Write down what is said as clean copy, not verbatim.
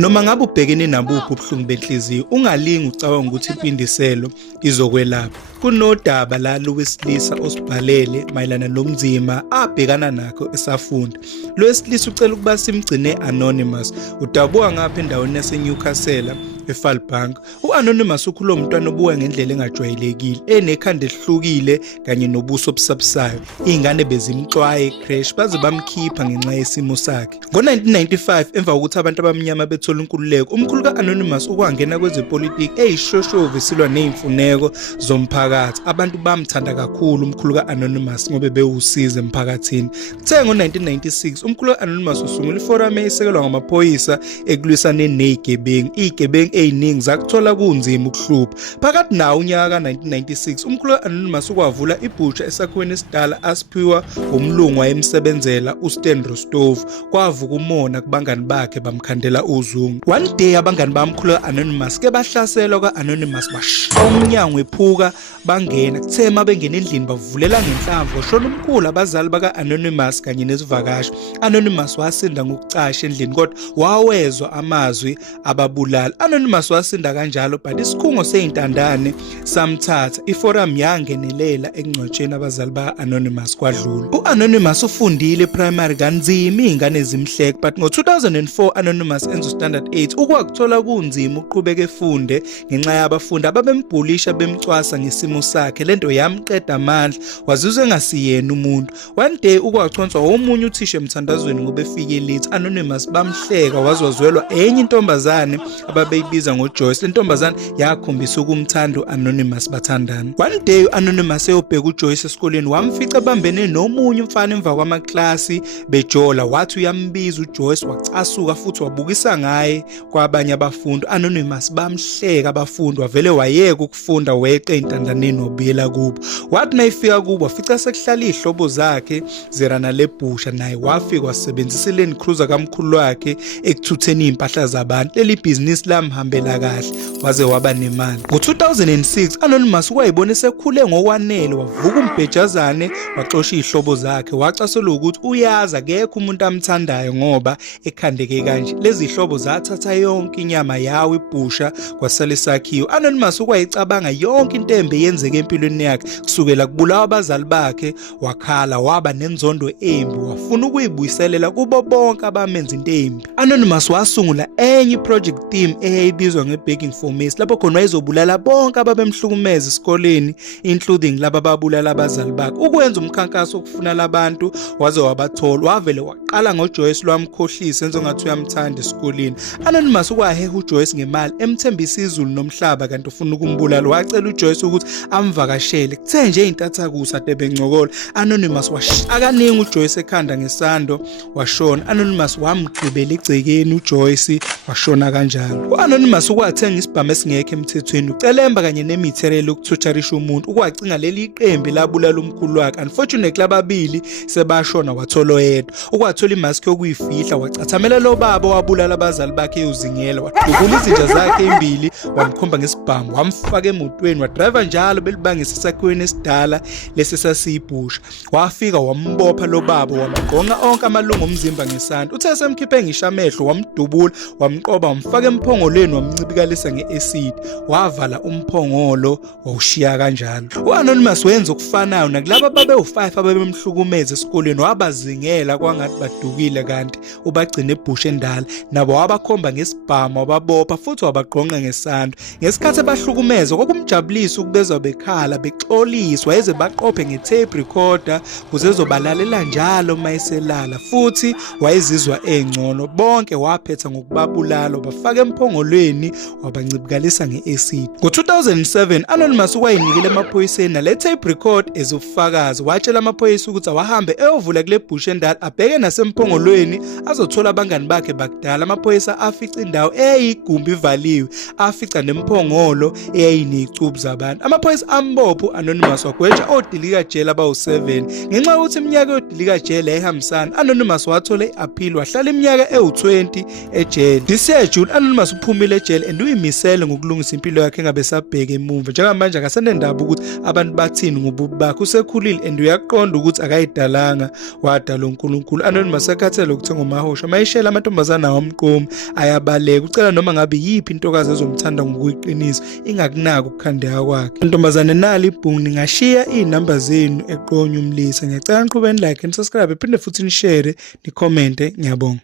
Noma ngabe ubhekene nabuphi ubuhlungu benhliziyo, ungalingi ucabanga ukuthi impindiselo izokwelapha. Kunodaba lalo wesilisa osibhalele mayelana nomzima abhekana nakho esafunda. Lo wesilisa ucela ukuba simgcine anonymous. Udabuka ngapha endaweni yaseNewcastle eFalbank. U-Anonymous ukhuluma umntwana obuka ngendlela engajwayelekile, enekhanda elihlukile kanye nobuso obusabusayo. Izingane bezimxwaye ecrash baze bamkhipha ngenxa yesimo sakhe. Ngo-1995 emva kokuthi abantu abamnyama bethola inkululeko, umkhulu ka-Anonymous ukwangena kwezepolitiki eyishoshovu silwa nezimfuneko zomphakathi. Abantu bamthanda kakhulu umkhulu ka-Anonymous ngoba bewusiza emphakathini. Kuthe ngo-1996 umkhulu ka-Anonymous usungula iforum esekelwa ngamaphoyisa ekulwisaneni nezigebengu. Izigebengu eziningi zakuthola kunzima ukuhlupha. Phakathi nawo unyaka ka-1996 umkhulu ka-Anonymous ukwavula ibhutsha esakhiweni esidala asiphiwa umlungu wayemsebenzela uStan Rostov. Kwavuka umona kubangani bakhe bamkhandela uzungu. One day abangani bamkhulu ka-Anonymous ke bahlaselwa ka-Anonymous bashaya umnyango ephuka bangena. Kuthe mabengena endlini bavulela ngenhlamvu kwashona umkhulu abazali baka-Anonymous kanye nezivakashi. Anonymous wasinda ngokucasha endlini kodwa wawezwa amazwi ababulala. Anonymous wasinda kanjalo but isikhungo seyintandane samthatha. Iforum yangenelela ekungcwatsheni abazali ba-Anonymous kwadlula. U-Anonymous ufundile primary kanzima izingane zimhleke but ngo-2004 Anonymous enza standard 8 ukwakuthola kunzima uqhubeka efunde ngenxa yabafundi ababembhulisha bemcwasa ngesimo sakhe. Lento yamqeda amandla wazizwe engasiyena umuntu. One day ukwachonswa omunye uthisha emthandazweni ngoba efike late. Anonymous bamhleka wazwazwelwa enye intombazane ababeyibiza ngoJoyce. Le ntombazane yakhombisa ukumthanda u-Anonymous bathandana. One day u-Anonymous eyobheka uJoyce esikoleni wamfica bambene nomunye umfana emva kwamaklasi bejola. Wathi uyambiza uJoyce wacasuka futhi wabukisa ngaye kwabanye abafundi. Anonymous bamhleka abafundi wavele wayeka ukufunda weqe entandaneni wabuyela kubo. Wathi mayifika kubo wafica sekuhlala izihlobo zakhe zirana lebhusha naye wafika wasebenzisa iLand Cruiser kamkhulu wakhe ekuthutheni impahla zabantu. Leli business lamhambela kahle waze waba nemali. Ngo-2006 Anonymous wayibona sekhule ngokwanele wavuka umbhejazane waxosha izihlobo zakhe wacaselwa ukuthi uyazi akekho umuntu amthandayo ngoba ekhandeke kanje. Lezi zihlobo zathatha yonke inyama yawo ibhusha kwasala isakhiwo. Anonymous ukwayicabanga yonke into embi yenzeke empilweni yakhe kusukela kubulawa abazali bakhe wakhala waba nenzondo embi wafuna ukuyibuyiselela kubo bonke abamenza into embi. Anonymous wasungula enye project team eyayibizwa ngeBegging for Mercy lapho khona wayezobulala bonke ababemhlukumeza esikoleni including laba ababulala abazali bakhe. Ukwenza umkhankaso okufuna labantu waze wabathola wavele waqala ngoJoyce lwamkhohlisa enze ngathi uyamthanda esikoleni. Anonymous ukwaheha uJoyce ngemali emthembisa izulu nomhlaba kanti ufuna ukumbulala. Wacela uJoyce ukuthi amvakashele. Kuthe nje intathakusa ade bencokola Anonymous washakaningi uJoyce ekhanda ngesando washona. Anonymous wamgqibela egcekeni uJoyce washona kanjalo. U-Anonymous ukwathenga isibhamu esingekho emthethweni ucelemba kanye nemithelela yokuthutsharisha umuntu. Ukwacinga leli iqembu labulala umkhulu wakhe. Unfortunately ababili sebashona wathola oyedwa. Ukwathola imask yokuyifihla wacathamela lo baba wabulala abazali bakhe eyozingela. Wadubula izinja zakhe ezimbili wamkhomba ngesibhamu wamfaka emotweni wadrive njalo belibangisa esakhiweni esidala lesi sasiyibhusha. Wafika wambopha lo baba wamgqonqa onke amalungu omzimba ngesandla. Uthe semkhiphe ngisho amehlo wamdubula wamqoba wamfaka emphongolweni wamncibikalisa ngeacid wavala umphongolo wawushiya kanjalo. U-Anonymous wenza okufanayo nakulabo ababe-5 ababemhlukumeza esikoleni wabazingela kwangathi badukile kanti ubagcina ebhusha endala nabo wabakhomba ngesibhamu wababopha futhi wabagqonqa ngesandla. Ngesikhathi abahlukumeza kwakumjabulisa ukubezwa bekhala bexoliswa eze baqophe ngetape recorder kuze ezobalalela njalo mayiselala futhi wayezizwa engcono. Bonke waphetha ngokubabulala bafaka emphongolweni wabancibikalisa ngeacid. Ngo-2007 Anonymous ukwayinikele emaphoyiseni nale tape record ezofakazi. Watshela amaphoyisa ukuthi awahambe eyovula kule bhusha endala abheke nasemphongolweni azothola abangani bakhe bakudala. Amaphoyisa afica indawo eyigumbi ivaliwe afica nemphongolo eyayinezicubu zabantu. Amaphoyisa ambopha u-Anonymous wagwetsha odilika jele abawu7 ngenxa yokuthi iminyaka yodilika jele yayihambisana. Anonymous wathola i-appeal wahlala iminyaka ewu20 ejele. This year June Anonymous uphumile ejele and uyimisele ngokulungisa impilo yakhe engabe sabheka emuva. Njengamanje akasenendaba ukuthi abantu bathini ngobubi bakhe, usekhulile and uyaqonda ukuthi akayidalanga wadala uNkulunkulu. Anonymous akhathele ukuthenga amahosha mayishela amantombazana awamqomi ayabaleka, ucela noma ngabe yiphi intokazi ezomthanda ngokuyiqiniso ingakunaki ukukhandeka kwakhe. Intombazane nali ibhungu ningashiya inamba zenu eqonye umlisa. Ngiyacela niqhubeni like and subscribe, phinde futhi ni share, ni comment. Ngiyabonga.